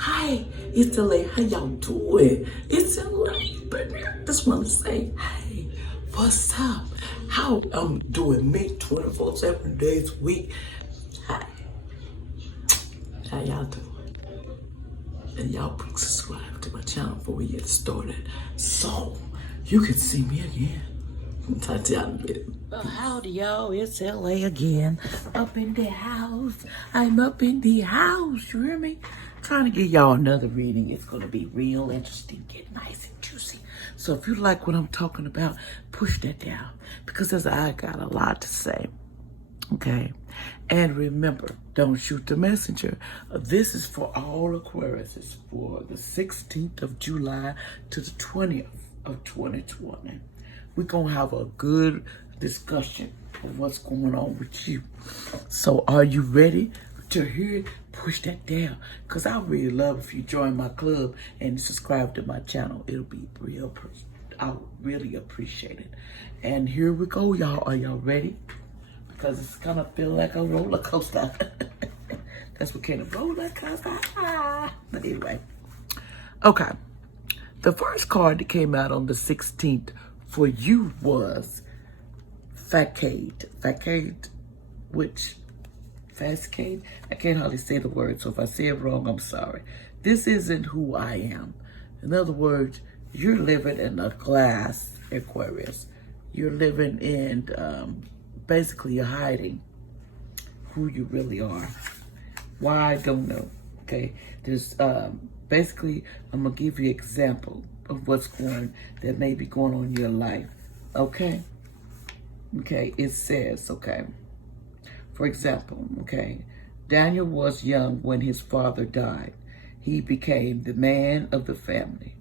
Hi, it's LA. How y'all doing? It's LA, baby. I just want to say, hey, what's up? How I'm doing me 24 7 days a week. Hi, how y'all doing? And y'all please subscribe to my channel before we get started so you can see me again. Talk to y'all in a bit. Howdy, y'all. It's LA again. Up in the house. I'm up in the house. You hear me? Trying to give y'all another reading. It's going to be real interesting. Get nice and juicy. So if you like what I'm talking about, push that down. Because as I got a lot to say. Okay? And remember, don't shoot the messenger. This is for all Aquarius. It's for the 16th of July to the 20th of 2020. We're going to have a good discussion of what's going on with you. So are you ready to hear it? Push that down. Because I really love if you join my club and subscribe to my channel. It'll be real. I would really appreciate it. And here we go, y'all. Are y'all ready? Because it's kind of feel like a roller coaster. That's what kind of roller coaster. But anyway. Okay. The first card that came out on the 16th for you was Facade. Facade, which, Fascade? I can't hardly say the word, so if I say it wrong, I'm sorry. This isn't who I am. In other words, you're living in a glass, Aquarius. You're living in, basically you're hiding who you really are. Why, I don't know, okay? There's, basically, I'm going to give you an example of what's that may be going on in your life, okay? Okay, it says, okay, for example, okay, Daniel was young when his father died. He became the man of the family.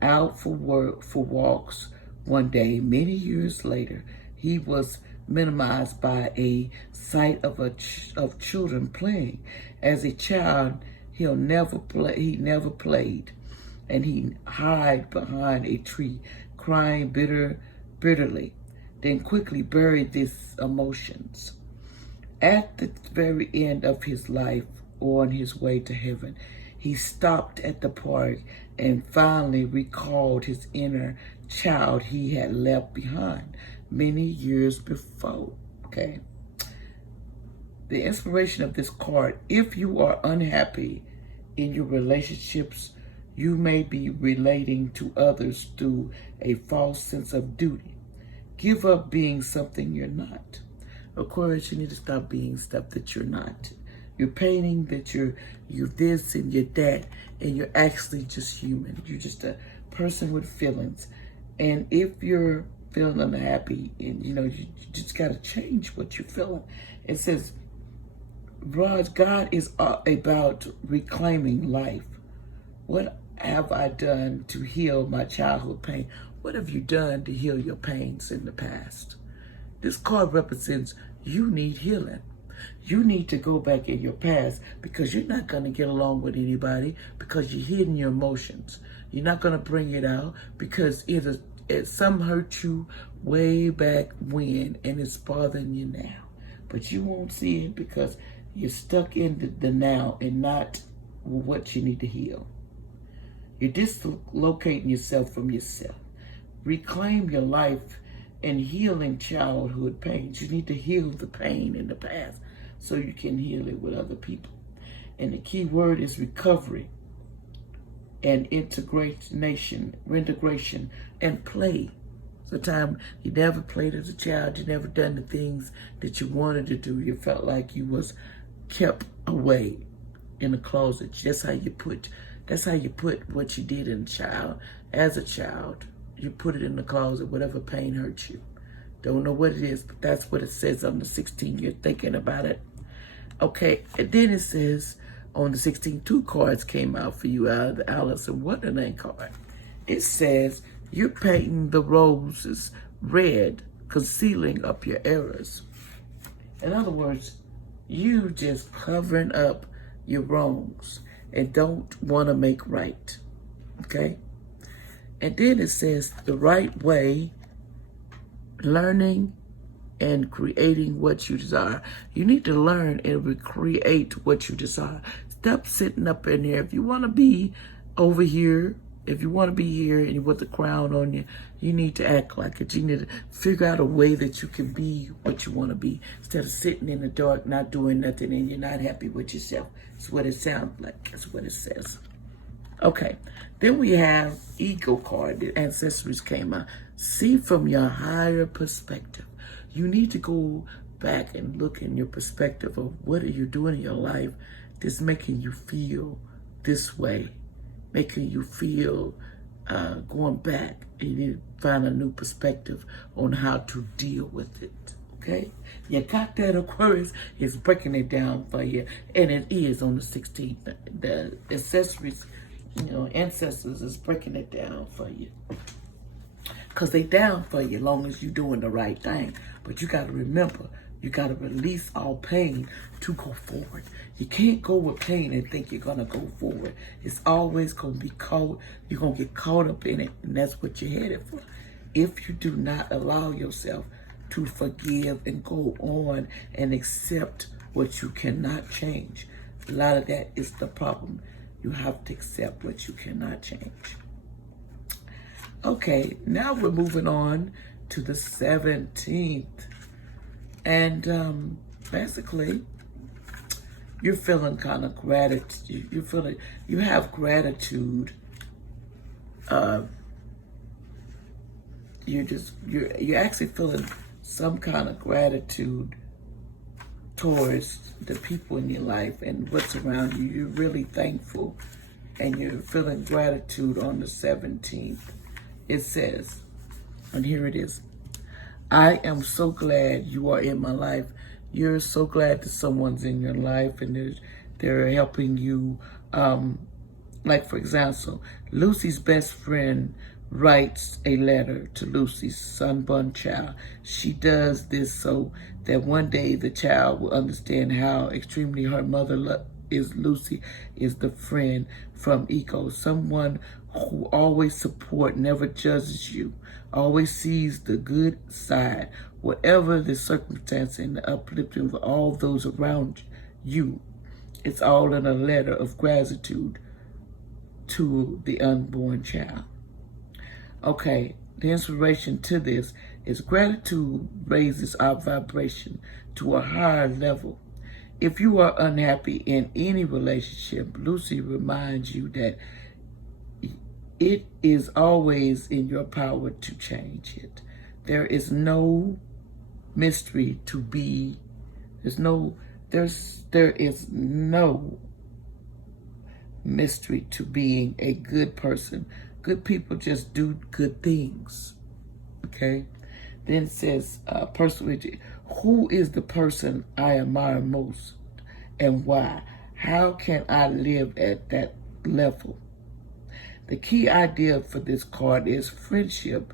Out for walks one day, many years later, he was minimized by a sight of children playing. As a child, he never played, and he hid behind a tree, crying bitterly, then quickly buried these emotions. At the very end of his life, on his way to heaven, he stopped at the park and finally recalled his inner child he had left behind many years before, okay? The inspiration of this card: if you are unhappy in your relationships, you may be relating to others through a false sense of duty. Give up being something you're not. Aquarius, you need to stop being stuff that you're not. You're painting that you're this and you're that, and you're actually just human. You're just a person with feelings. And if you're feeling unhappy, and you just got to change what you're feeling. It says, Raj, God is about reclaiming life. What have I done to heal my childhood pain? What have you done to heal your pains in the past? This card represents you need healing. You need to go back in your past because you're not going to get along with anybody because you're hiding your emotions. You're not going to bring it out because some hurt you way back when and it's bothering you now. But you won't see it because you're stuck in the now and not what you need to heal. You're dislocating yourself from yourself. Reclaim your life and healing childhood pains. You need to heal the pain in the past so you can heal it with other people. And the key word is recovery and integration and play. Sometimes you never played as a child. You never done the things that you wanted to do. You felt like you was kept away in a closet. That's how you put what you did as a child. You put it in the closet, whatever pain hurt you. Don't know what it is, but that's what it says on the 16th. You're thinking about it. Okay, and then it says on the 16th, 2 cards came out for you out of the Alice in Wonderland card. It says you're painting the roses red, concealing up your errors. In other words, you just covering up your wrongs and don't want to make right, okay? And then it says the right way, learning and creating what you desire. You need to learn and recreate what you desire. stop sitting up in there. If you want to be over here, if you want to be here and you want the crown on you, you need to act like it. You need to figure out a way that you can be what you want to be instead of sitting in the dark, not doing nothing, and you're not happy with yourself. That's what it sounds like. That's what it says. Okay. Then we have Ego card. The ancestors came out. See from your higher perspective. You need to go back and look in your perspective of what are you doing in your life that's making you feel this way, making you feel going back, and you need to find a new perspective on how to deal with it. Okay, you got that, Aquarius? It's breaking it down for you, and it is on the 16th. The accessories, ancestors is breaking it down for you, because they down for you as long as you're doing the right thing. But you got to remember, you got to release all pain to go forward. You can't go with pain and think you're going to go forward. It's always going to be caught. You're going to get caught up in it, and that's what you're headed for. If you do not allow yourself to forgive and go on and accept what you cannot change, a lot of that is the problem. You have to accept what you cannot change. Okay, now we're moving on to the 17th. And basically, you're feeling kind of gratitude. You have gratitude. You're actually feeling some kind of gratitude towards the people in your life and what's around you. You're really thankful, and you're feeling gratitude on the 17th. It says, and here it is, I am so glad you are in my life. You're so glad that someone's in your life and they're helping you. Like, for example, Lucy's best friend writes a letter to Lucy's sunburned child. She does this so that one day the child will understand how extremely her mother is. Lucy is the friend from Ego, someone who always supports, never judges you, always sees the good side, whatever the circumstance, and the uplifting of all those around you. It's all in a letter of gratitude to the unborn child. Okay, the inspiration to this is gratitude raises our vibration to a higher level. If you are unhappy in any relationship, Lucy reminds you that it is always in your power to change it. There is no mystery to be. There is no mystery to being a good person. Good people just do good things. Okay? Then it says, personally, who is the person I admire most and why? How can I live at that level? The key idea for this card is friendship,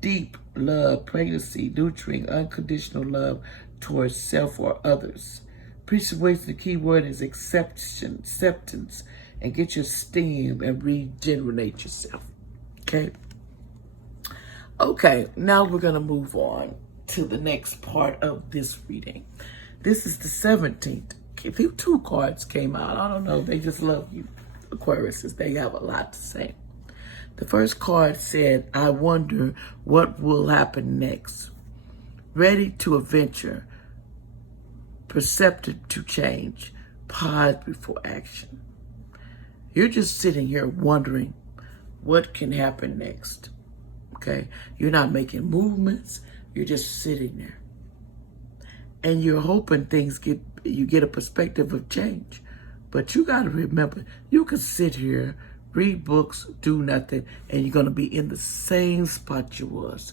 deep love, pregnancy, nurturing, unconditional love towards self or others. Appreciation, the key word is acceptance, and get your steam and regenerate yourself. Okay, now we're going to move on to the next part of this reading. This is the 17th. If you 2 cards came out, I don't know, they just love you, Aquariuses. They have a lot to say. The first card said, I wonder what will happen next. Ready to adventure, perceptive to change, pause before action. You're just sitting here wondering what can happen next. Okay? You're not making movements. You're just sitting there. And you're hoping you get a perspective of change. But you got to remember, you can sit here, read books, do nothing, and you're going to be in the same spot you was,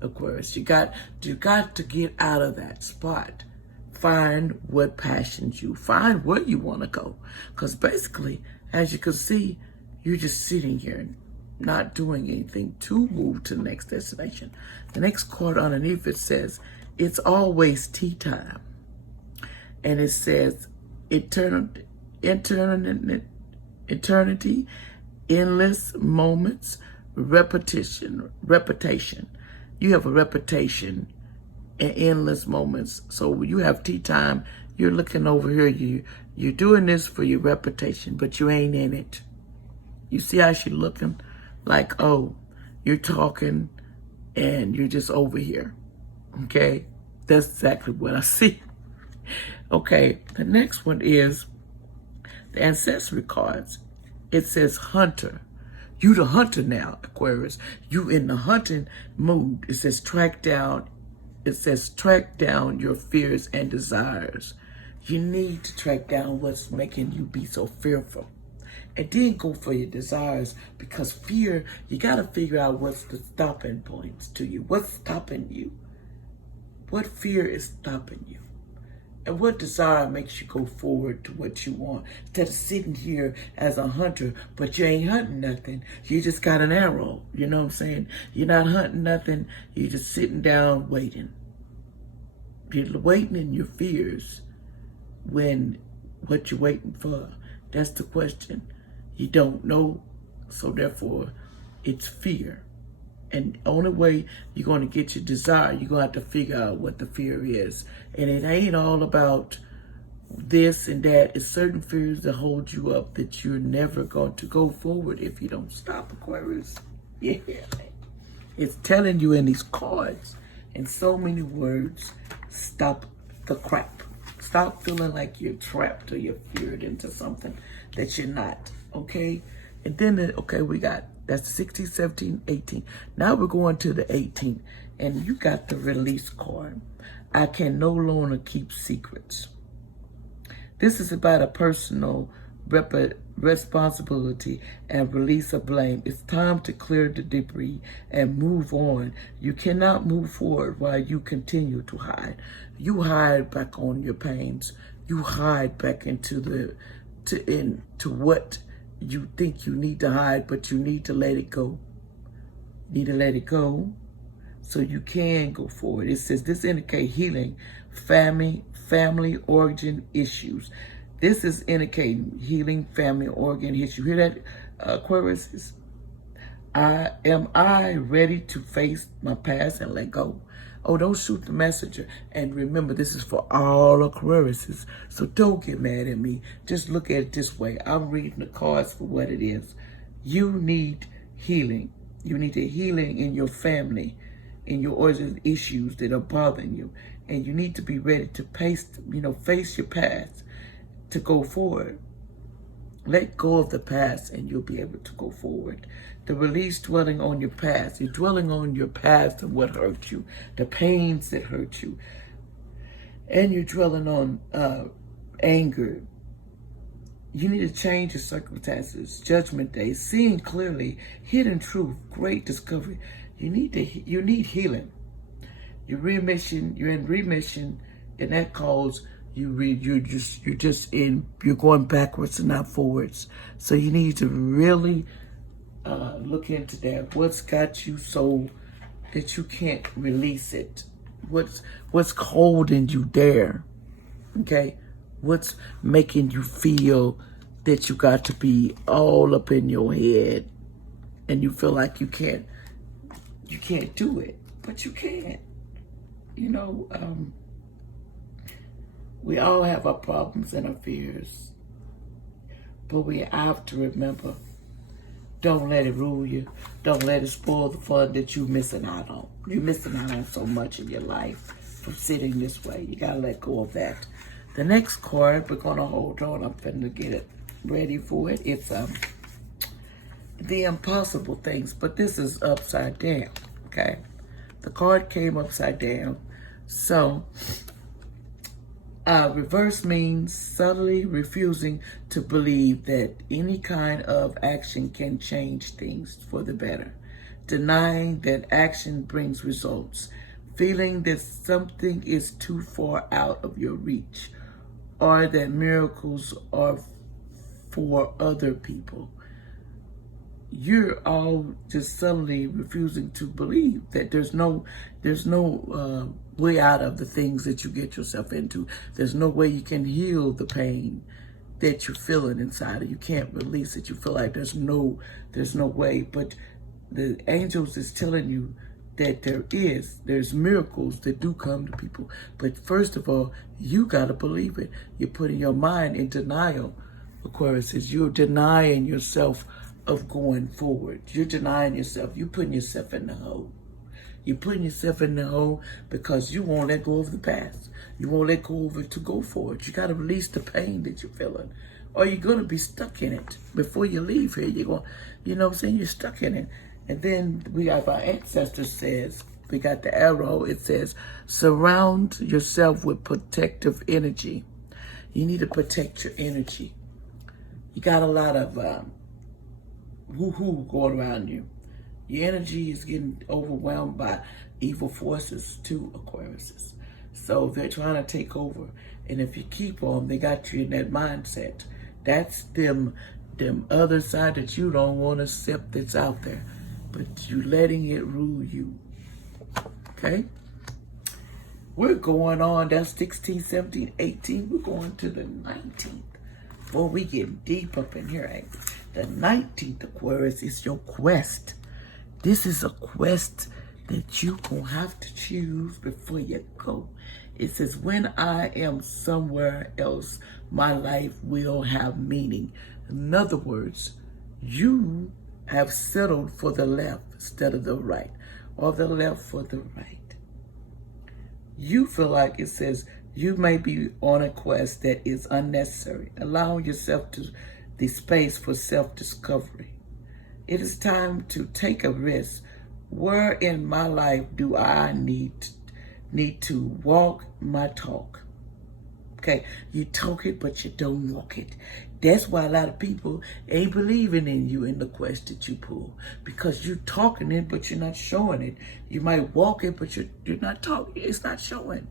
Aquarius. You got to get out of that spot. Find what passions you. Find where you want to go. Because basically, as you can see, you're just sitting here not doing anything to move to the next destination. The next card underneath it says, it's always tea time. And it says, eternity, endless moments, reputation. You have a reputation and endless moments. So when you have tea time, you're looking over here, You're doing this for your reputation, but you ain't in it. You see how she looking? Like, oh, you're talking and you're just over here. Okay? That's exactly what I see. Okay, the next one is the ancestry cards. It says hunter. You the hunter now, Aquarius. You in the hunting mood. It says track down. It says track down your fears and desires. You need to track down what's making you be so fearful. And then go for your desires, because fear, you got to figure out what's the stopping points to you. What's stopping you? What fear is stopping you? And what desire makes you go forward to what you want? Instead of sitting here as a hunter, but you ain't hunting nothing. You just got an arrow. You know what I'm saying? You're not hunting nothing. You're just sitting down waiting. You're waiting in your fears when what you're waiting for. That's the question. You don't know, so therefore it's fear. And the only way you're going to get your desire, you're going to have to figure out what the fear is. And it ain't all about this and that. It's certain fears that hold you up that you're never going to go forward if you don't stop, Aquarius. Yeah. It's telling you in these cards, in so many words, stop the crap. Stop feeling like you're trapped or you're feared into something that you're not, okay? And then, okay, we got, that's 16, 17, 18. Now we're going to the 18, and you got the release card. I can no longer keep secrets. This is about a personal responsibility and release of blame. It's time to clear the debris and move on. You cannot move forward while you continue to hide. You hide back on your pains. You hide back into what you think you need to hide, but you need to let it go. You need to let it go so you can go forward. It says this indicates healing, family origin issues. This is indicating healing, family organ issues. You hear that, Aquarius? Am I ready to face my past and let go? Oh, don't shoot the messenger. And remember, this is for all Aquariuses. So don't get mad at me. Just look at it this way. I'm reading the cards for what it is. You need healing. You need a healing in your family, in your origin issues that are bothering you. And you need to be ready to face your past to go forward. Let go of the past and you'll be able to go forward. The release dwelling on your past. You're dwelling on your past and what hurt you, the pains that hurt you. And you're dwelling on anger. You need to change your circumstances. Judgment Day, seeing clearly, hidden truth, great discovery. You need healing. You're in remission, and that calls you're going backwards and not forwards. So you need to really look into that. What's got you so that you can't release it? What's holding you there? Okay, what's making you feel that you got to be all up in your head, and you feel like you can't do it, but you can. We all have our problems and our fears, but we have to remember, don't let it rule you. Don't let it spoil the fun that you're missing out on. You're missing out on so much in your life from sitting this way. You gotta let go of that. The next card, we're gonna hold on. I'm finna get it ready for it. It's the impossible things, but this is upside down, okay? The card came upside down. So, reverse means subtly refusing to believe that any kind of action can change things for the better. Denying that action brings results. Feeling that something is too far out of your reach, or that miracles are for other people. You're all just subtly refusing to believe that there's no way out of the things that you get yourself into. There's no way you can heal the pain that you're feeling inside, or you can't release it. You feel like there's no way. But the angels is telling you that there's miracles that do come to people. But first of all, you got to believe it. You're putting your mind in denial, Aquarius says. You're denying yourself of going forward. You're denying yourself. You're putting yourself in the hole. You're putting yourself in the hole because you won't let go of the past. You won't let go of it to go forward. You got to release the pain that you're feeling, or you're going to be stuck in it. Before you leave here, you're going, you know what I'm saying? You're stuck in it. And then we have our ancestors says, we got the arrow. It says, surround yourself with protective energy. You need to protect your energy. You got a lot of woo-hoo going around you. Your energy is getting overwhelmed by evil forces too, Aquariuses. So they're trying to take over. And if you keep on, they got you in that mindset. That's them other side that you don't want to accept that's out there. But you letting it rule you. Okay? We're going on. That's 16, 17, 18. We're going to the 19th. Before we get deep up in here, ain't we? The 19th, Aquarius, is your quest. This is a quest that you gonna have to choose before you go. It says, when I am somewhere else, my life will have meaning. In other words, you have settled for the left instead of the right, or the left for the right. You feel like, it says, you may be on a quest that is unnecessary, allowing yourself to the space for self-discovery. It is time to take a risk. Where in my life do I need to walk my talk? Okay, you talk it, but you don't walk it. That's why a lot of people ain't believing in you in the quest that you pull, because you're talking it, but you're not showing it. You might walk it, but you're not talking. It's not showing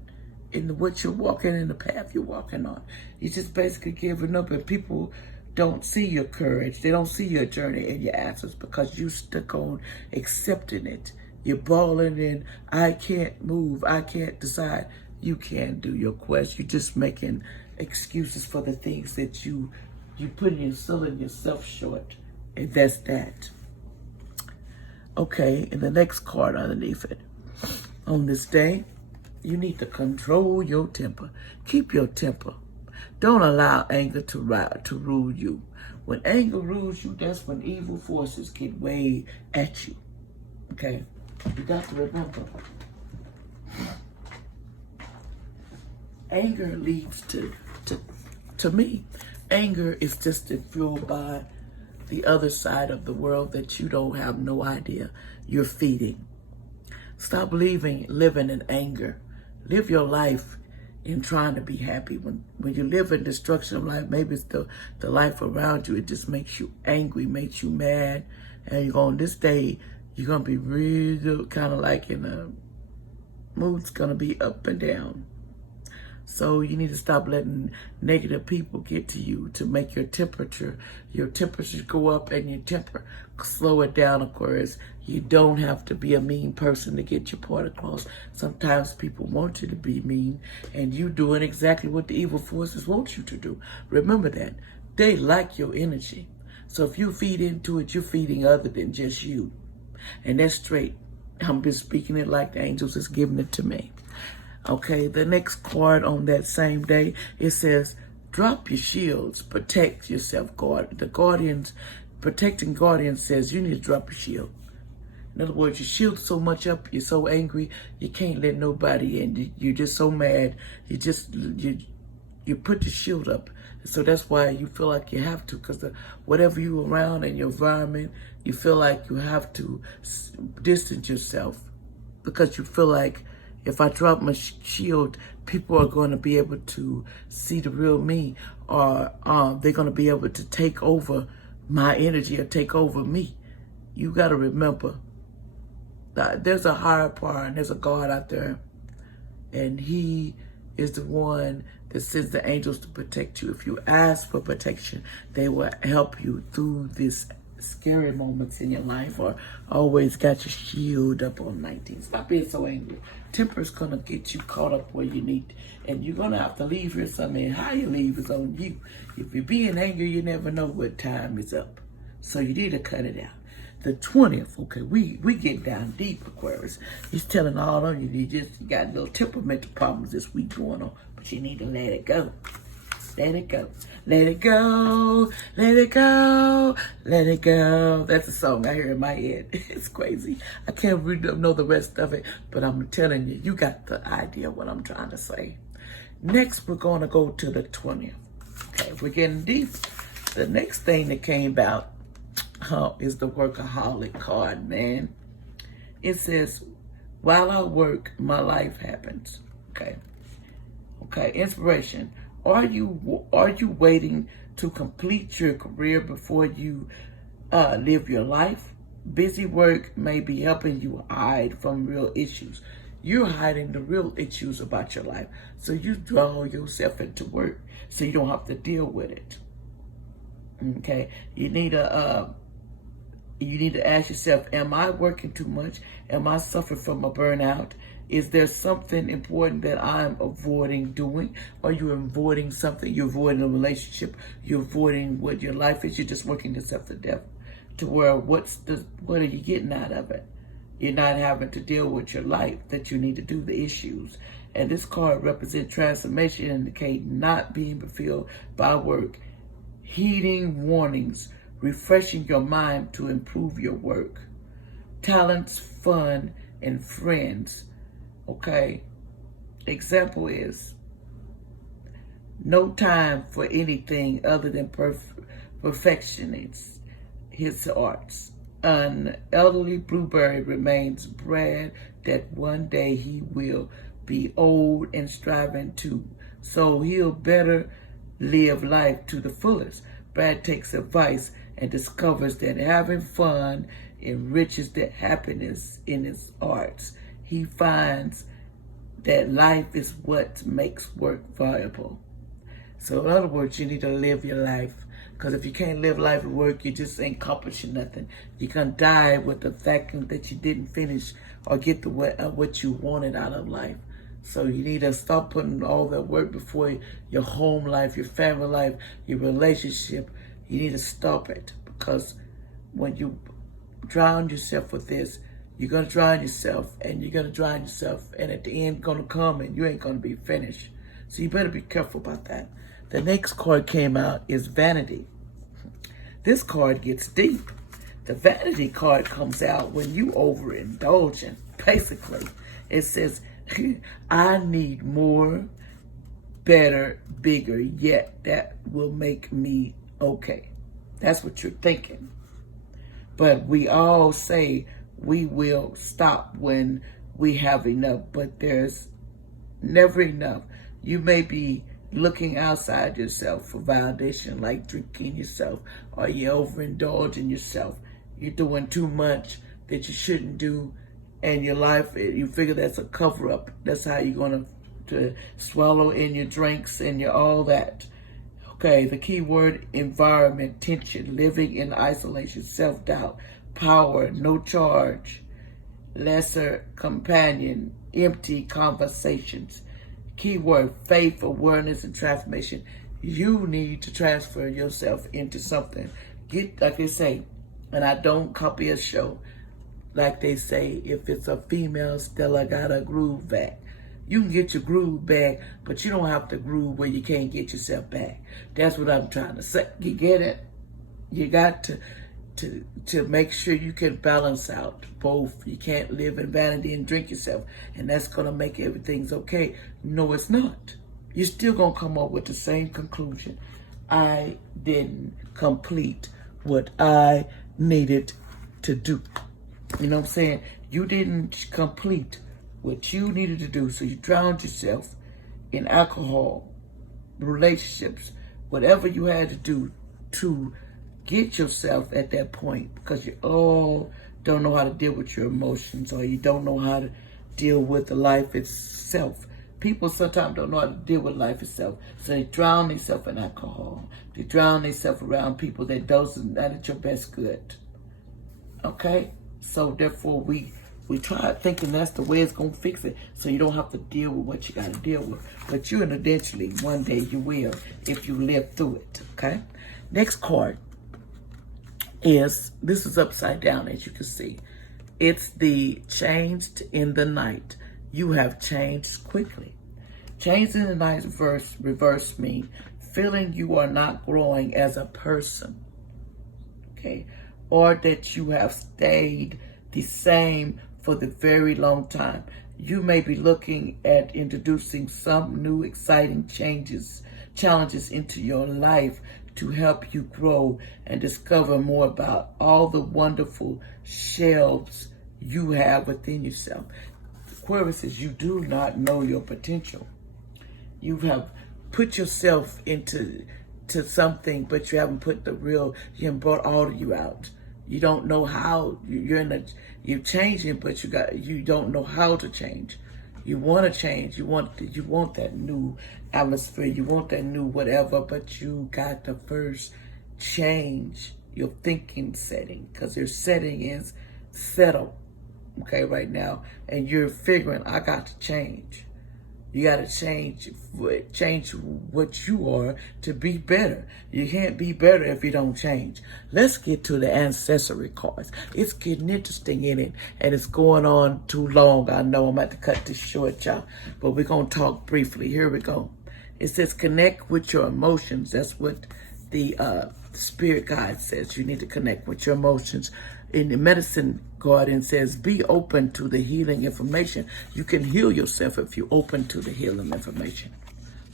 in what you're walking, in the path you're walking on. You're just basically giving up, and people don't see your courage. They don't see your journey and your answers because you stuck on accepting it. You're balling in, I can't move, I can't decide. You can't do your quest. You're just making excuses for the things that you putting selling yourself short. And that's that. Okay, and the next card underneath it. On this day, you need to control your temper. Keep your temper. Don't allow anger to rule you. When anger rules you, that's when evil forces get way at you. Okay? You got to remember. Anger leads to me. Anger is just fueled by the other side of the world that you don't have no idea you're feeding. Stop living in anger. Live your life in trying to be happy. When you live in destruction of life, maybe it's the life around you, it just makes you angry, makes you mad. And you're on this day, you're going to be really kind of like in a mood's going to be up and down. So you need to stop letting negative people get to you to make your temperature go up and your temper slow it down, Aquarius. You don't have to be a mean person to get your point across. Sometimes people want you to be mean and you doing exactly what the evil forces want you to do. Remember that. They like your energy. So if you feed into it, you're feeding other than just you. And that's straight. I'm just speaking it like the angels is giving it to me. Okay, the next card on that same day, it says, drop your shields, protect yourself, guard. The guardians, protecting guardian says you need to drop your shield. In other words, you shield so much up, you're so angry, you can't let nobody in. You're just so mad, you put the shield up. So that's why you feel like you have to, because whatever you around in your environment, you feel like you have to distance yourself because you feel like, if I drop my shield, people are going to be able to see the real me, or they're going to be able to take over my energy or take over me. You got to remember that there's a higher power and there's a God out there, and he is the one that sends the angels to protect you. If you ask for protection, they will help you through this scary moments in your life, or always got your shield up on 19. Stop being so angry. Temper's gonna get you caught up where you need, and you're gonna have to leave here somewhere. How you leave is on you. If you're being angry, you never know what time is up. So you need to cut it out. the 20th. Okay, we get down deep, Aquarius. He's telling all of you, you got little temperamental problems this week going on, but you need to let it go. Let it go. Let it go. Let it go. Let it go. That's a song I hear in my head. It's crazy. I can't really know the rest of it, but I'm telling you, you got the idea of what I'm trying to say. Next, we're going to go to the 20th. Okay, we're getting deep. The next thing that came out is the workaholic card, man. It says, while I work, my life happens. Okay. Okay, inspiration. Are you waiting to complete your career before you live your life? Busy work may be helping you hide from real issues. You're hiding the real issues about your life. So you draw yourself into work so you don't have to deal with it. Okay? You need to ask yourself, am I working too much? Am I suffering from a burnout? Is there something important that I'm avoiding doing? Are you avoiding something? You're avoiding a relationship. You're avoiding what your life is. You're just working yourself to death. To where what are you getting out of it? You're not having to deal with your life, that you need to do the issues. And this card represents transformation, indicating not being fulfilled by work, heeding warnings, refreshing your mind to improve your work, talents, fun, and friends. Okay, example is no time for anything other than perfectionists, his arts. An elderly blueberry remains Brad that one day he will be old and striving to, so he'll better live life to the fullest. Brad takes advice and discovers that having fun enriches the happiness in his arts. He finds that life is what makes work valuable. So in other words, you need to live your life. Because if you can't live life at work, you just ain't accomplishing nothing. You're going to die with the fact that you didn't finish or get what you wanted out of life. So you need to stop putting all that work before your home life, your family life, your relationship. You need to stop it. Because when you drown yourself with this, you're going to drown yourself, and you're going to drown yourself, and at the end going to come and you ain't going to be finished. So you better be careful about that. The next card came out is Vanity. This card gets deep. The Vanity card comes out when you overindulging. Basically, it says, I need more, better, bigger, yet that will make me okay. That's what you're thinking. But we all say we will stop when we have enough, but there's never enough. You may be looking outside yourself for validation, like drinking yourself, or you're overindulging yourself. You're doing too much that you shouldn't do, and your life, you figure that's a cover-up. That's how you're going to swallow in your drinks and your all that. Okay, the key word, environment, tension, living in isolation, self-doubt, power, no charge, lesser companion, empty conversations. Keyword, faith, awareness, and transformation. You need to transfer yourself into something. Get, like they say, and I don't copy a show, like they say, if it's a female, Stella got a groove back. You can get your groove back, but you don't have to groove where you can't get yourself back. That's what I'm trying to say. You get it? You got to make sure you can balance out both. You can't live in vanity and drink yourself, and that's going to make everything's okay. No, it's not. You're still going to come up with the same conclusion. I didn't complete what I needed to do. You know what I'm saying? You didn't complete what you needed to do, so you drowned yourself in alcohol, relationships, whatever you had to do to get yourself at that point, because you all don't know how to deal with your emotions, or you don't know how to deal with the life itself. People sometimes don't know how to deal with life itself, so they drown themselves in alcohol. They drown themselves around people that doesn't, not at your best good. Okay? So therefore we try thinking that's the way it's going to fix it, so you don't have to deal with what you got to deal with. But you, and eventually, one day you will, if you live through it. Okay? Next card. this is upside down, as you can see. It's the changed in the night. You have changed quickly. Changed in the night reverse mean feeling you are not growing as a person, okay? Or that you have stayed the same for the very long time. You may be looking at introducing some new exciting challenges into your life to help you grow and discover more about all the wonderful shelves you have within yourself. Aquarius says you do not know your potential. You have put yourself into something, but you haven't put you haven't brought all of you out. You don't know how. You're changing, but you don't know how to change. You want to change. You want that new atmosphere. You want that new whatever, but you got to first change your thinking setting, because your setting is settled, okay, right now, and you're figuring, I got to change. You got to change what you are to be better. You can't be better if you don't change. Let's get to the ancestry cards. It's getting interesting in it, and it's going on too long. I know I'm about to cut this short, y'all, but we're going to talk briefly. Here we go. It says connect with your emotions. That's what the spirit guide says. You need to connect with your emotions. In the medicine garden says, be open to the healing information. You can heal yourself if you're open to the healing information.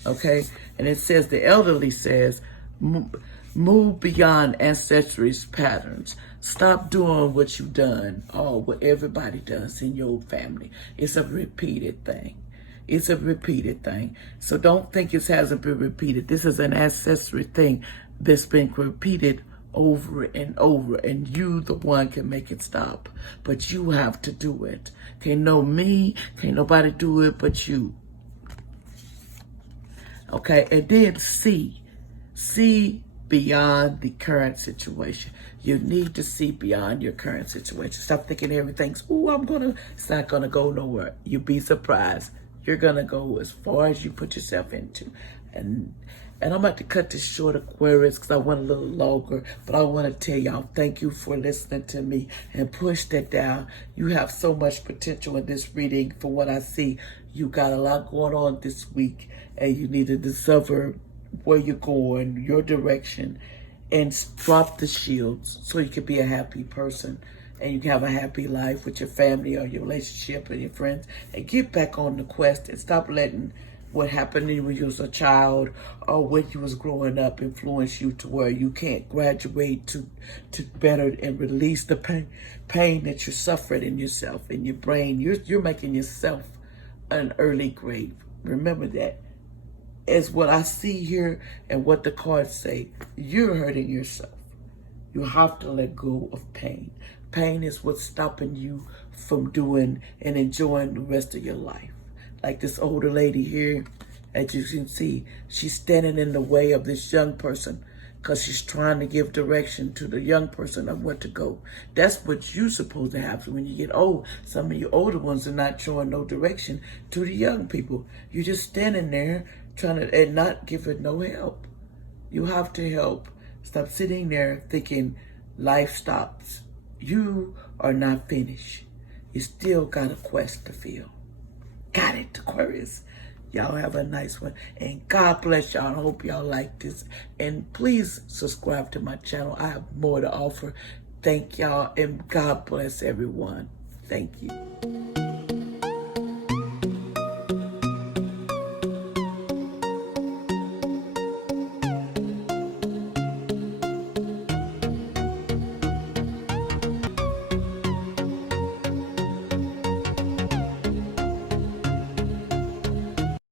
Okay? And it says, the elderly says, move beyond ancestry's patterns. Stop doing what you've done or what everybody does in your family. It's a repeated thing. It's a repeated thing. So don't think it hasn't been repeated. This is an ancestry thing that's been repeated over and over, and you, the one, can make it stop. But you have to do it. Can't nobody do it but you. Okay, and then see beyond the current situation. You need to see beyond your current situation. Stop thinking everything's, it's not gonna go nowhere. You'll be surprised. You're gonna go as far as you put yourself into. And I'm about to cut this short, Aquarius, because I went a little longer. But I want to tell y'all, thank you for listening to me and push that down. You have so much potential in this reading. For what I see, you got a lot going on this week, and you need to discover where you're going, your direction, and drop the shields so you can be a happy person and you can have a happy life with your family or your relationship and your friends, and get back on the quest and stop letting what happened when you was a child or when you was growing up influence you to where you can't graduate to better and release the pain that you're suffering in yourself, in your brain. You're making yourself an early grave. Remember that. As what I see here and what the cards say, you're hurting yourself. You have to let go of pain. Pain is what's stopping you from doing and enjoying the rest of your life. Like this older lady here, as you can see, she's standing in the way of this young person because she's trying to give direction to the young person of where to go. That's what you're supposed to have when you get old. Some of you older ones are not showing no direction to the young people. You're just standing there trying to, and not giving no help. You have to help. Stop sitting there thinking life stops. You are not finished. You still got a quest to fill. Got it, Aquarius. Y'all have a nice one. And God bless y'all. I hope y'all like this. And please subscribe to my channel. I have more to offer. Thank y'all. And God bless everyone. Thank you.